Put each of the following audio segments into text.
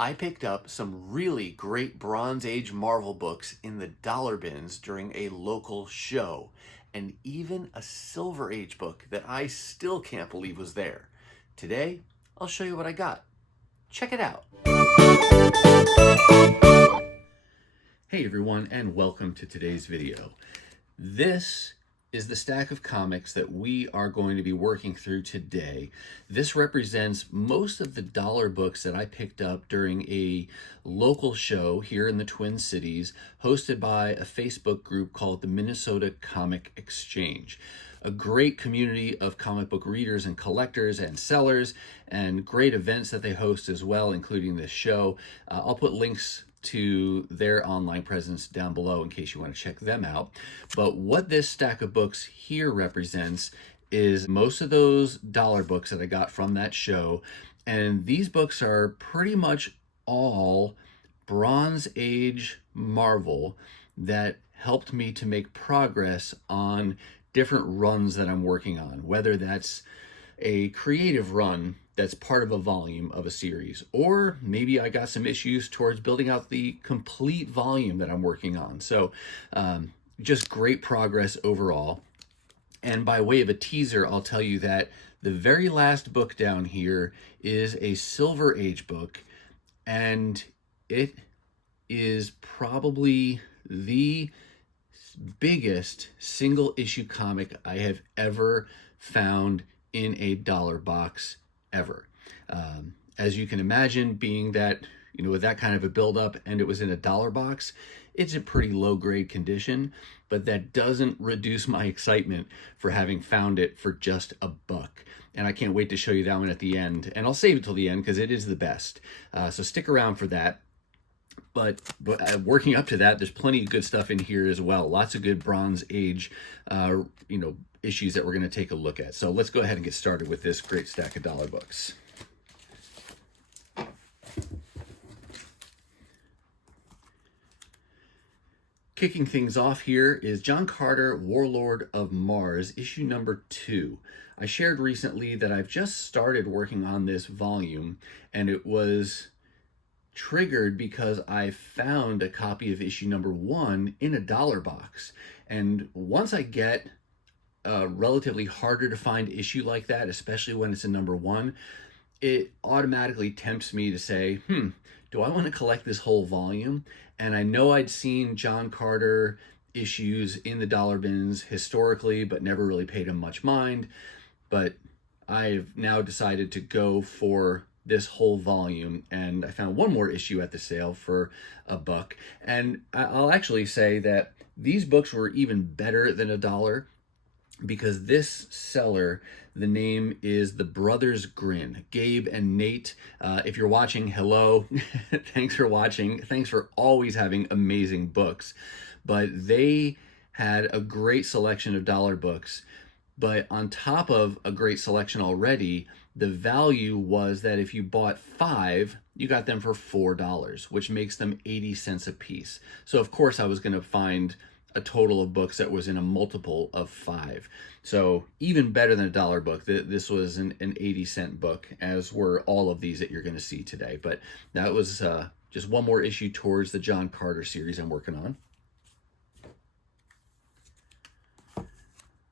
I picked up some really great Bronze Age Marvel books in the dollar bins during a local show, and even a Silver Age book that I still can't believe was there. Today, I'll show you what I got. Check it out. Hey everyone, and welcome to today's video. This is the stack of comics that we are going to be working through today. This represents most of the dollar books that I picked up during a local show here in the Twin Cities, hosted by a Facebook group called the Minnesota Comic Exchange. A great community of comic book readers and collectors and sellers, and great events that they host as well, including this show. I'll put links to their online presence down below in case you want to check them out. But what this stack of books here represents is most of those dollar books that I got from that show. And these books are pretty much all Bronze Age Marvel that helped me to make progress on different runs that I'm working on, whether that's a creative run that's part of a volume of a series, or maybe I got some issues towards building out the complete volume that I'm working on. So just great progress overall. And by way of a teaser, I'll tell you that the very last book down here is a Silver Age book, and it is probably the biggest single issue comic I have ever found in a dollar box ever. As you can imagine, being that, with that kind of a buildup and it was in a dollar box, it's a pretty low grade condition, but that doesn't reduce my excitement for having found it for just $1. And I can't wait to show you that one at the end, and I'll save it till the end because it is the best. So stick around for that. But working up to that, there's plenty of good stuff in here as well. Lots of good Bronze Age, issues that we're going to take a look at. So let's go ahead and get started with this great stack of dollar books. Kicking things off here is John Carter, Warlord of Mars, issue number 2. I shared recently that I've just started working on this volume, and it was triggered because I found a copy of issue number 1 in a dollar box. And once I get a relatively harder to find issue like that, especially when it's a number 1, it automatically tempts me to say, do I want to collect this whole volume? And I know I'd seen John Carter issues in the dollar bins historically, but never really paid them much mind. But I've now decided to go for this whole volume, and I found one more issue at the sale for $1. And I'll actually say that these books were even better than $1 because this seller, the name is the Brothers Grin, Gabe and Nate. If you're watching, hello. Thanks for watching. Thanks for always having amazing books. But they had a great selection of dollar books. But on top of a great selection already, the value was that if you bought 5, you got them for $4, which makes them 80 cents a piece. So of course I was going to find a total of books that was in a multiple of 5. So even better than a dollar book. This was an 80-cent book, as were all of these that you're going to see today. But that was just one more issue towards the John Carter series I'm working on.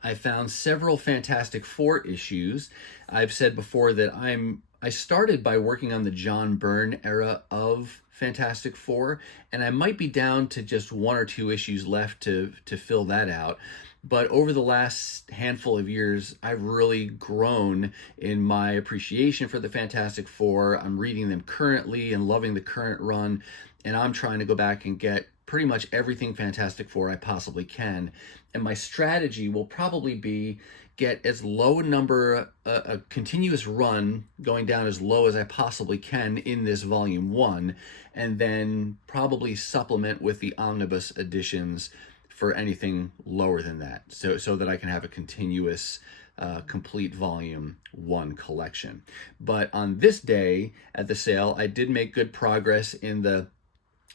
I found several Fantastic Four issues. I've said before that I started by working on the John Byrne era of Fantastic Four, and I might be down to just 1 or 2 issues left to fill that out. But over the last handful of years, I've really grown in my appreciation for the Fantastic Four. I'm reading them currently and loving the current run, and I'm trying to go back and get pretty much everything Fantastic Four I possibly can. And my strategy will probably be get as low a number, a continuous run going down as low as I possibly can in this volume 1, and then probably supplement with the omnibus editions for anything lower than that, so that I can have a continuous complete volume 1 collection. But on this day at the sale, I did make good progress in the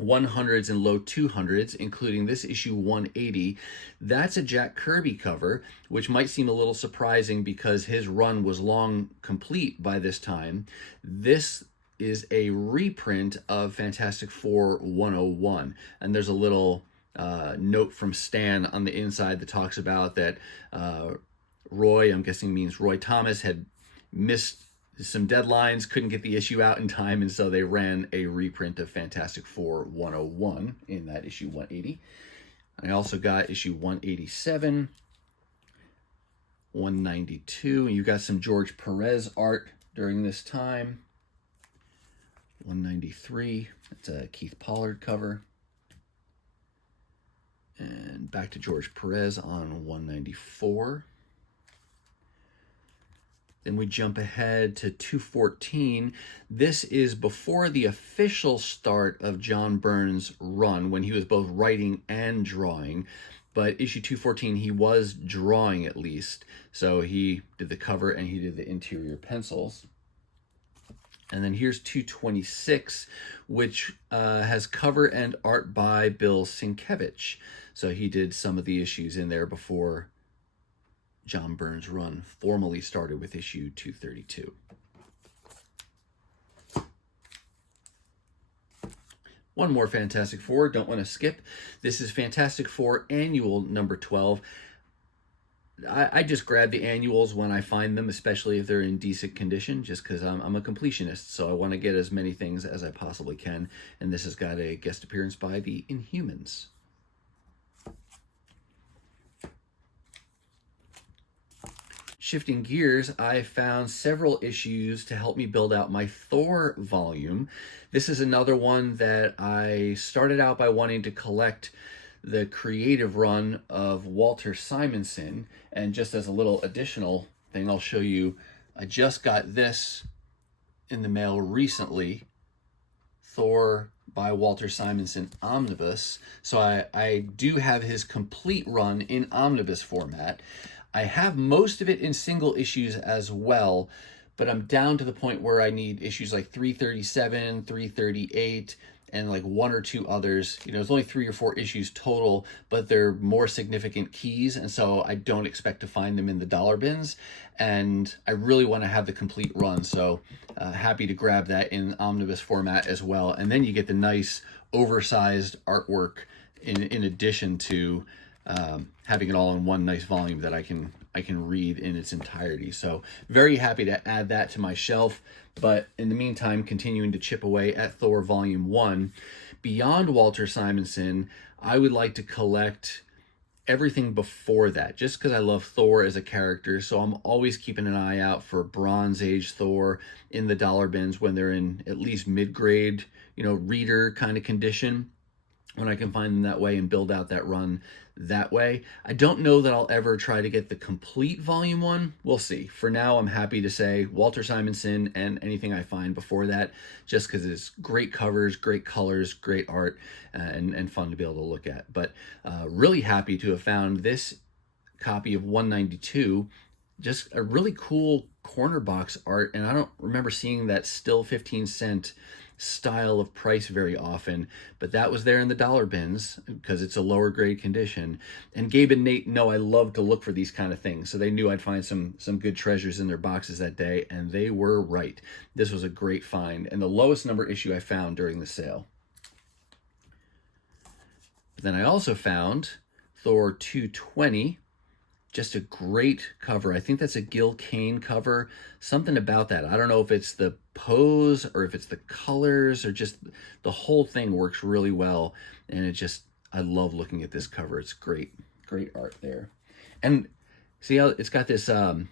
100s and low 200s, including this issue 180. That's a Jack Kirby cover, which might seem a little surprising because his run was long complete by this time. This is a reprint of Fantastic Four 101. And there's a little note from Stan on the inside that talks about that Roy, I'm guessing means Roy Thomas, had missed some deadlines, couldn't get the issue out in time, and so they ran a reprint of Fantastic Four 101 in that issue 180. I also got issue 187, 192, and you got some George Perez art during this time. 193, that's a Keith Pollard cover. And back to George Perez on 194. Then we jump ahead to 214. This is before the official start of John Byrne's run, when he was both writing and drawing. But issue 214, he was drawing at least. So he did the cover and he did the interior pencils. And then here's 226, which has cover and art by Bill Sienkiewicz. So he did some of the issues in there before John Byrne's run formally started with issue 232. One more Fantastic Four, don't want to skip. This is Fantastic Four Annual number 12. I just grab the annuals when I find them, especially if they're in decent condition, just because I'm a completionist, so I want to get as many things as I possibly can. And this has got a guest appearance by the Inhumans. Shifting gears, I found several issues to help me build out my Thor volume. This is another one that I started out by wanting to collect the creative run of Walter Simonson. And just as a little additional thing, I'll show you, I just got this in the mail recently, Thor by Walter Simonson Omnibus. So I do have his complete run in omnibus format. I have most of it in single issues as well, but I'm down to the point where I need issues like 337, 338, and like one or two others. You know, there's only 3 or 4 issues total, but they're more significant keys, and so I don't expect to find them in the dollar bins, and I really want to have the complete run, so happy to grab that in omnibus format as well. And then you get the nice oversized artwork in addition to having it all in one nice volume that I can read in its entirety. So very happy to add that to my shelf. But in the meantime, continuing to chip away at Thor Volume 1. Beyond Walter Simonson, I would like to collect everything before that, just because I love Thor as a character. So I'm always keeping an eye out for Bronze Age Thor in the dollar bins when they're in at least mid-grade, you know, reader kind of condition, when I can find them that way and build out that run that way. I don't know that I'll ever try to get the complete volume 1. We'll see. For now, I'm happy to say Walter Simonson and anything I find before that, just because it's great covers, great colors, great art, and fun to be able to look at. But really happy to have found this copy of 192, just a really cool corner box art, and I don't remember seeing that still 15-cent style of price very often, but that was there in the dollar bins because it's a lower grade condition. And Gabe and Nate know I love to look for these kind of things, so they knew I'd find some good treasures in their boxes that day, and they were right. This was a great find and the lowest number issue I found during the sale. But then I also found Thor 220. Just a great cover. I think that's a Gil Kane cover. Something about that. I don't know if it's the pose or if it's the colors or just the whole thing works really well. And it just, I love looking at this cover. It's great, great art there. And see how it's got this, like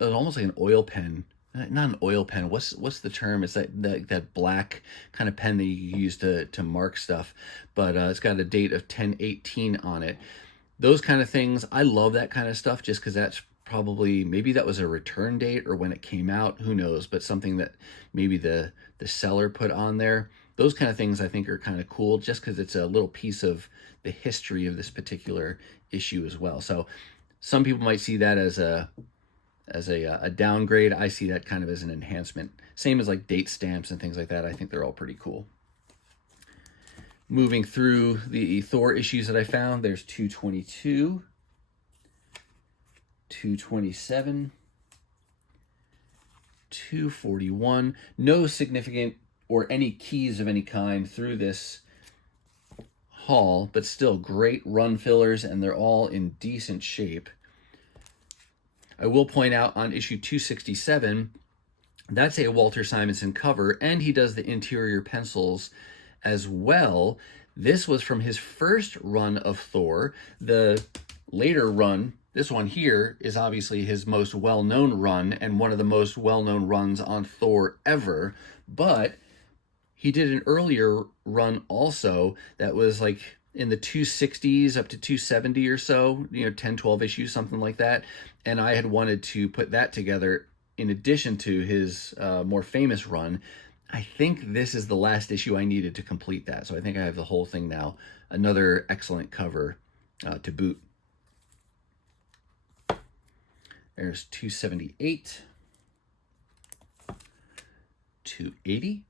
almost like an oil pen. Not an oil pen. What's the term? It's that black kind of pen that you use to mark stuff. But it's got a date of 10/18 on it. Those kind of things, I love that kind of stuff just because that's probably, maybe that was a return date or when it came out, who knows, but something that maybe the seller put on there. Those kind of things I think are kind of cool just because it's a little piece of the history of this particular issue as well. So some people might see that as a downgrade. I see that kind of as an enhancement. Same as like date stamps and things like that. I think they're all pretty cool. Moving through the Thor issues that I found, there's 222, 227, 241. No significant or any keys of any kind through this haul, but still great run fillers, and they're all in decent shape. I will point out on issue 267, that's a Walter Simonson cover, and he does the interior pencils as well. This was from his first run of Thor. The later run, this one here, is obviously his most well-known run and one of the most well-known runs on Thor ever, but he did an earlier run also that was like in the 260s up to 270 or so, 10, 12 issues, something like that. And I had wanted to put that together in addition to his more famous run. I think this is the last issue I needed to complete that. So I think I have the whole thing now. Another excellent cover to boot. There's 278, 280,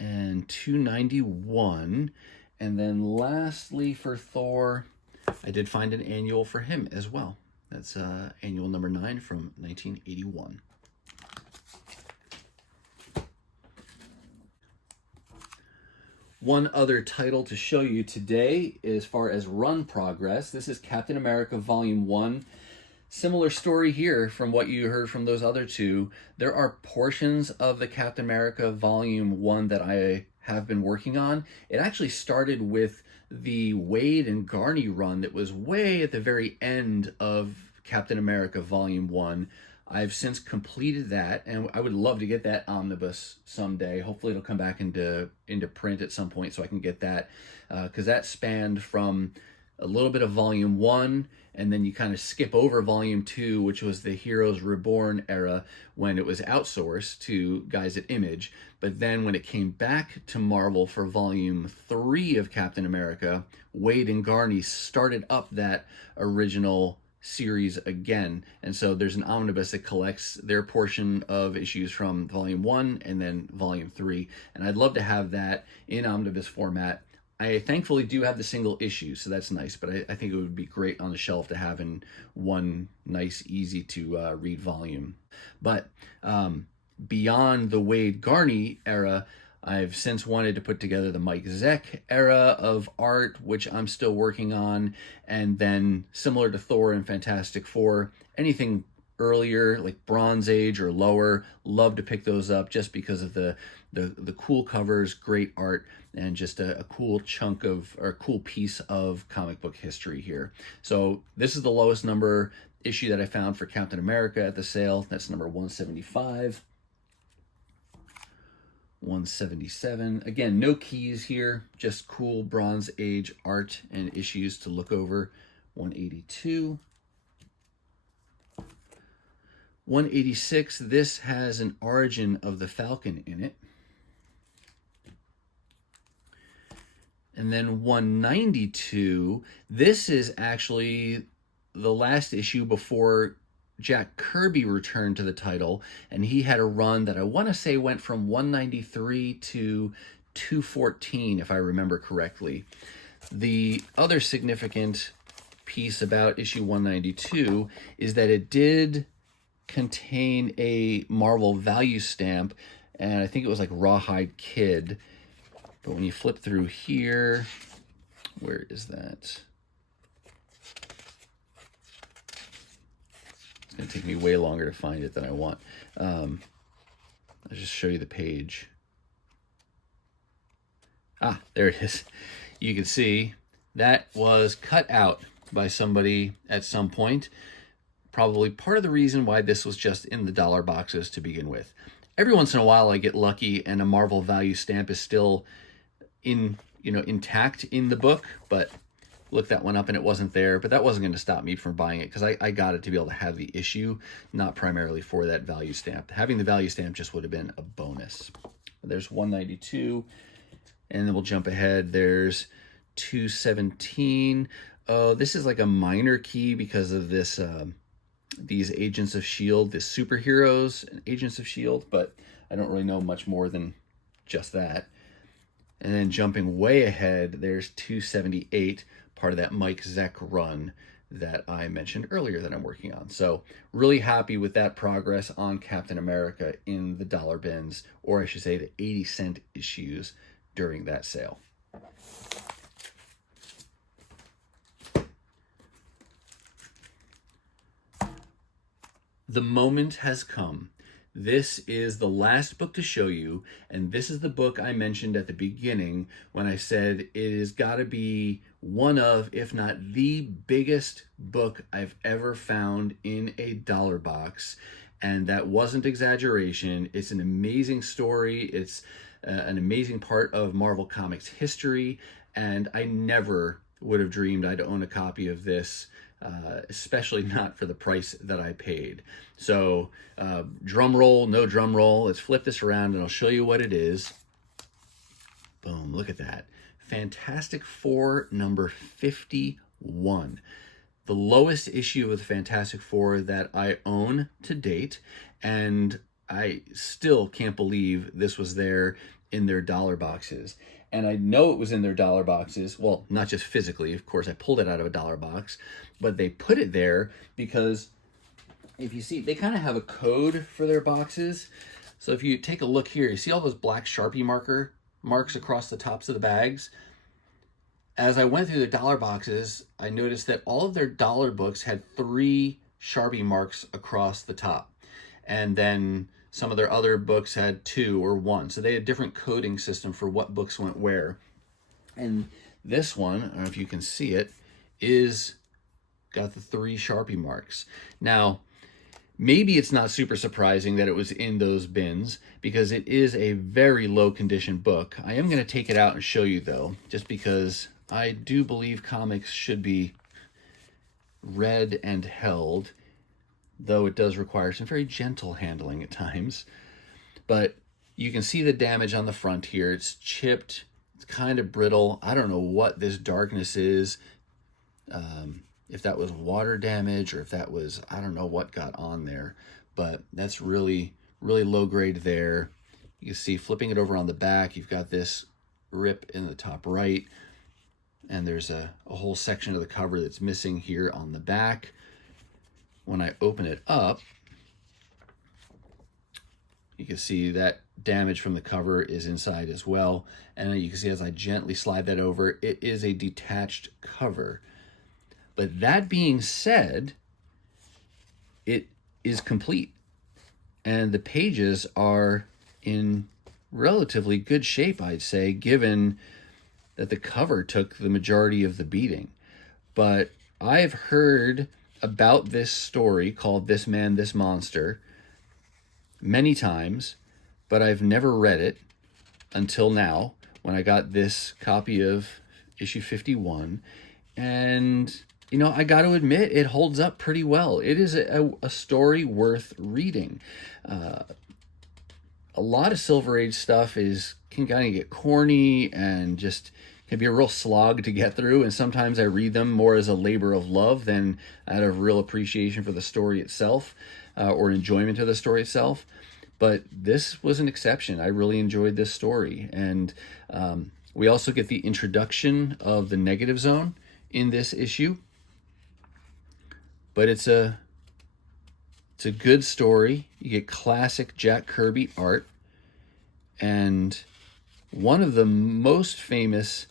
and 291. And then lastly for Thor, I did find an annual for him as well. That's annual number 9 from 1981. One other title to show you today as far as run progress. This is Captain America Volume 1. Similar story here from what you heard from those other two. There are portions of the Captain America Volume 1 that I have been working on. It actually started with the Wade and Garney run that was way at the very end of Captain America Volume 1. I've since completed that, and I would love to get that omnibus someday. Hopefully it'll come back into print at some point so I can get that, because that spanned from a little bit of Volume 1, and then you kind of skip over Volume 2, which was the Heroes Reborn era when it was outsourced to guys at Image. But then when it came back to Marvel for Volume 3 of Captain America, Wade and Garney started up that original series again, and so there's an omnibus that collects their portion of issues from Volume 1 and then Volume 3, and I'd love to have that in omnibus format. I thankfully do have the single issue, so that's nice, but I think it would be great on the shelf to have in one nice, easy to read volume. But beyond the Wade Garney era, I've since wanted to put together the Mike Zeck era of art, which I'm still working on, and then similar to Thor and Fantastic Four, anything earlier, like Bronze Age or lower, love to pick those up just because of the cool covers, great art, and just a cool chunk of, or a cool piece of comic book history here. So this is the lowest number issue that I found for Captain America at the sale. That's number 175. 177. Again, no keys here, just cool Bronze Age art and issues to look over. 182. 186, this has an Origin of the Falcon in it. And then 192, this is actually the last issue before Jack Kirby returned to the title, and he had a run that I want to say went from 193 to 214, if I remember correctly. The other significant piece about issue 192 is that it did contain a Marvel value stamp, and I think it was like Rawhide Kid. But when you flip through here, where is that? It's going to take me way longer to find it than I want. I'll just show you the page. Ah, there it is. You can see that was cut out by somebody at some point. Probably part of the reason why this was just in the dollar boxes to begin with. Every once in a while I get lucky and a Marvel value stamp is still intact in the book, but looked that one up and it wasn't there. But that wasn't going to stop me from buying it because I got it to be able to have the issue, not primarily for that value stamp. Having the value stamp just would have been a bonus. There's 192, and then we'll jump ahead. There's 217. Oh, this is like a minor key because of this these Agents of S.H.I.E.L.D., the superheroes and Agents of S.H.I.E.L.D., but I don't really know much more than just that. And then jumping way ahead, there's 278, part of that Mike Zeck run. that I mentioned earlier that I'm working on. So really happy with that progress on Captain America in the dollar bins, or I should say the 80-cent issues during that sale. The moment has come. This is the last book to show you, and this is the book I mentioned at the beginning when I said it has got to be one of, if not the biggest book I've ever found in a dollar box, and that wasn't exaggeration. It's an amazing story. It's an amazing part of Marvel Comics history, and I never would have dreamed I'd own a copy of this, especially not for the price that I paid. So drum roll, no drum roll. Let's flip this around and I'll show you what it is. Boom, look at that. Fantastic Four number 51. The lowest issue of the Fantastic Four that I own to date, and I still can't believe this was there in their dollar boxes. And I know it was in their dollar boxes. Well, not just physically, of course, I pulled it out of a dollar box, but they put it there because if you see, they kind of have a code for their boxes. So if you take a look here, you see all those black Sharpie marks across the tops of the bags. As I went through the dollar boxes, I noticed that all of their dollar books had 3 Sharpie marks across the top. And then some of their other books had 2 or 1. So they had a different coding system for what books went where. And this one, I don't know if you can see it, is got the 3 Sharpie marks. Now, maybe it's not super surprising that it was in those bins because it is a very low condition book. I am going to take it out and show you though, just because I do believe comics should be read and held, though it does require some very gentle handling at times. But you can see the damage on the front here. It's chipped, it's kind of brittle. I don't know what this darkness is. If that was water damage or if that was, I don't know what got on there, but that's really, really low grade there. You can see flipping it over on the back, you've got this rip in the top right, and there's a whole section of the cover that's missing here on the back. When I open it up, you can see that damage from the cover is inside as well. And you can see as I gently slide that over, it is a detached cover. But that being said, it is complete. And the pages are in relatively good shape, I'd say, given that the cover took the majority of the beating. But I've heard about this story called This Man, This Monster many times, but I've never read it until now when I got this copy of issue 51. And you know, I got to admit, it holds up pretty well. It is a story worth reading. A lot of Silver Age stuff can kind of get corny and just can be a real slog to get through. And sometimes I read them more as a labor of love than out of real appreciation for the story itself or enjoyment of the story itself. But this was an exception. I really enjoyed this story. And we also get the introduction of the Negative Zone in this issue. But it's a good story. You get classic Jack Kirby art. And one of the most famous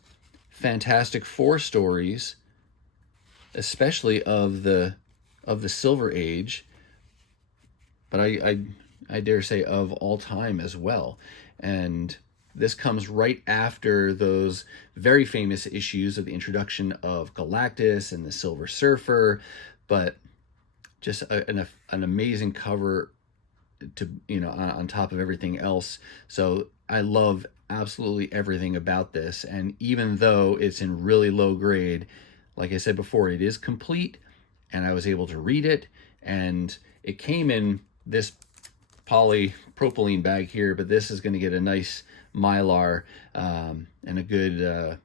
Fantastic Four stories, especially of the Silver Age, but I dare say of all time as well. And this comes right after those very famous issues of the introduction of Galactus and the Silver Surfer, but just an amazing cover to, you know, on top of everything else. So I love absolutely everything about this. And even though it's in really low grade, like I said before, it is complete, and I was able to read it, and it came in this polypropylene bag here, but this is going to get a nice Mylar and a good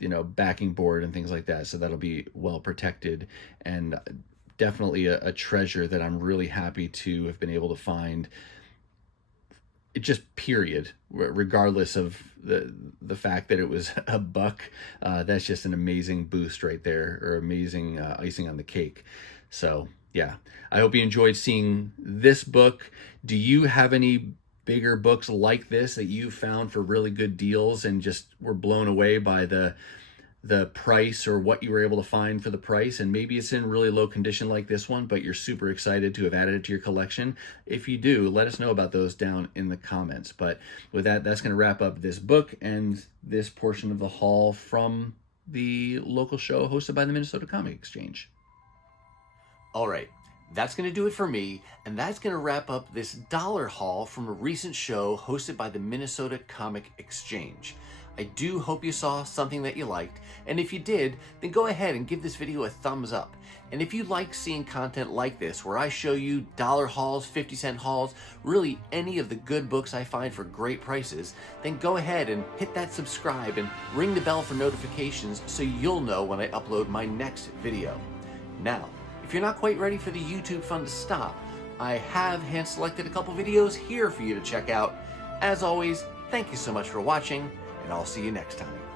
you know, backing board and things like that, so that'll be well protected, and definitely a treasure that I'm really happy to have been able to find just period, regardless of the fact that it was a buck. That's just an amazing boost right there, or amazing icing on the cake. So yeah, I hope you enjoyed seeing this book. Do you have any bigger books like this that you found for really good deals and just were blown away by the price, or what you were able to find for the price? And maybe it's in really low condition like this one, but you're super excited to have added it to your collection. If you do, let us know about those down in the comments. But with that, that's going to wrap up this book and this portion of the haul from the local show hosted by the Minnesota Comic Exchange. All right, that's going to do it for me, and that's going to wrap up this dollar haul from a recent show hosted by the Minnesota Comic Exchange. I do hope you saw something that you liked, and if you did, then go ahead and give this video a thumbs up. And if you like seeing content like this, where I show you dollar hauls, 50-cent hauls, really any of the good books I find for great prices, then go ahead and hit that subscribe and ring the bell for notifications so you'll know when I upload my next video. Now, if you're not quite ready for the YouTube fun to stop, I have hand-selected a couple videos here for you to check out. As always, thank you so much for watching, and I'll see you next time.